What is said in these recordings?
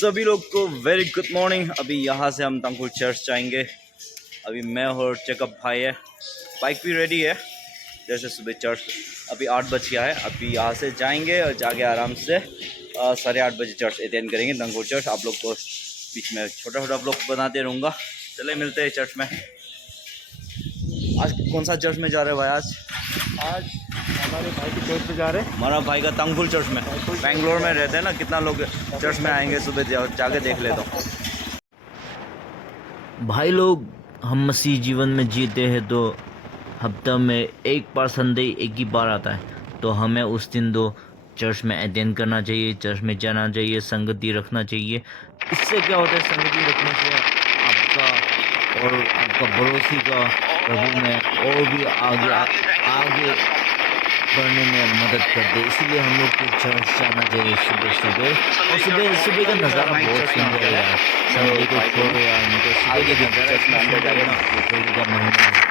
सभी लोग को वेरी गुड मॉर्निंग। अभी यहाँ से हम तंगपुर चर्च जाएंगे। अभी मैं और चेकअप भाई है, बाइक भी रेडी है। जैसे सुबह चर्च अभी 8 बज गया है। अभी यहाँ से जाएंगे और जाके आराम से 8:30 बजे चर्च अटेंड करेंगे, तंगपुर चर्च। आप लोग को बीच में छोटा छोटा ब्लॉग बनाते रहूँगा। चले मिलते हैं चर्च में। आज कौन सा चर्च में जा रहे हैं भाई? आज हमारे भाई की चर्च पे जा रहे हैं। हमारा भाई का तंगपुर चर्च में, बेंगलोर में रहते हैं ना। कितना लोग चर्च में आएंगे सुबह, जाके देख लेता हूँ। भाई लोग, हम मसीह जीवन में जीते हैं तो हफ्ता में एक बार संडे एक ही बार आता है, तो हमें उस दिन तो चर्च में अटेंड करना चाहिए, चर्च में जाना चाहिए, संगति रखना चाहिए। इससे क्या होता है, संगति रखने से आपका पड़ोसी का प्रभु में और भी आगे बढ़ने में मदद करते। इसलिए हम लोग को चर्च जाना चाहिए सुबह सुबह। और सुबह का नज़ारा बहुत सुंदर है यार। संडे को छोड़ो यार, तो सुबह का नज़ारा इतना सुंदर है ना, प्रभु का महिमा है।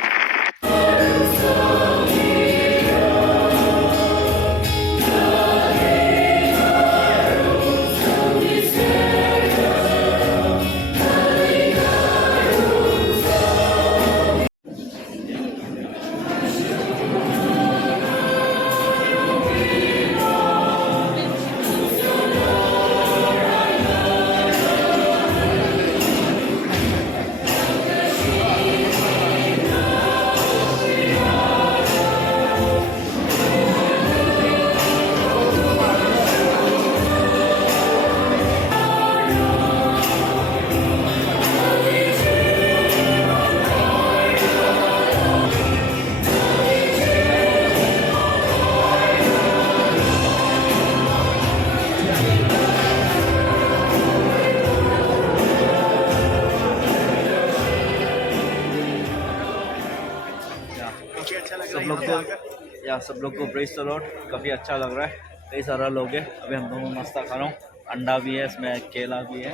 सब लोग को प्रेज द लॉर्ड। काफ़ी अच्छा लग रहा है। कई सारा लोग है। अभी हम दोनों नाश्ता खा रहा हूँ। अंडा भी है इसमें, केला भी है।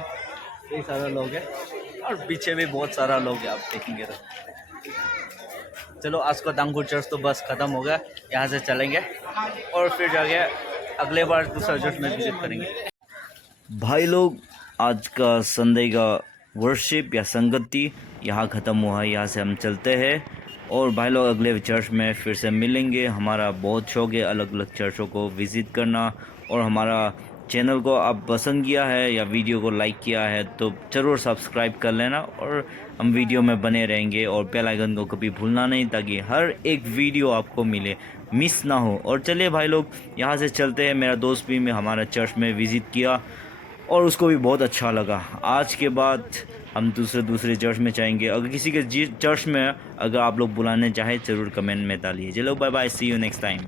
कई सारे लोग हैं और पीछे भी बहुत सारा लोग है, आप देखेंगे तो। चलो, आज का तंगपुर चर्च तो बस ख़त्म हो गया। यहाँ से चलेंगे और फिर जाके अगले बार दूसरा चर्च में विजिट करेंगे। भाई लोग, आज का संडे का वर्शिप या संगति यहाँ ख़त्म हुआ है। यहाँ से हम चलते हैं और भाई लोग अगले चर्च में फिर से मिलेंगे। हमारा बहुत शौक है अलग अलग चर्चों को विज़िट करना। और हमारा चैनल को आप पसंद किया है या वीडियो को लाइक किया है तो ज़रूर सब्सक्राइब कर लेना। और हम वीडियो में बने रहेंगे और बेल आइकन को कभी भूलना नहीं, ताकि हर एक वीडियो आपको मिले, मिस ना हो। और चलिए भाई लोग, यहाँ से चलते हैं। मेरा दोस्त भी हमारा चर्च में विज़िट किया और उसको भी बहुत अच्छा लगा। आज के बाद हम दूसरे चर्च में जाएंगे। अगर किसी के चर्च में अगर आप लोग बुलाने चाहें ज़रूर कमेंट में डालिए। चलो bye bye, see you next time.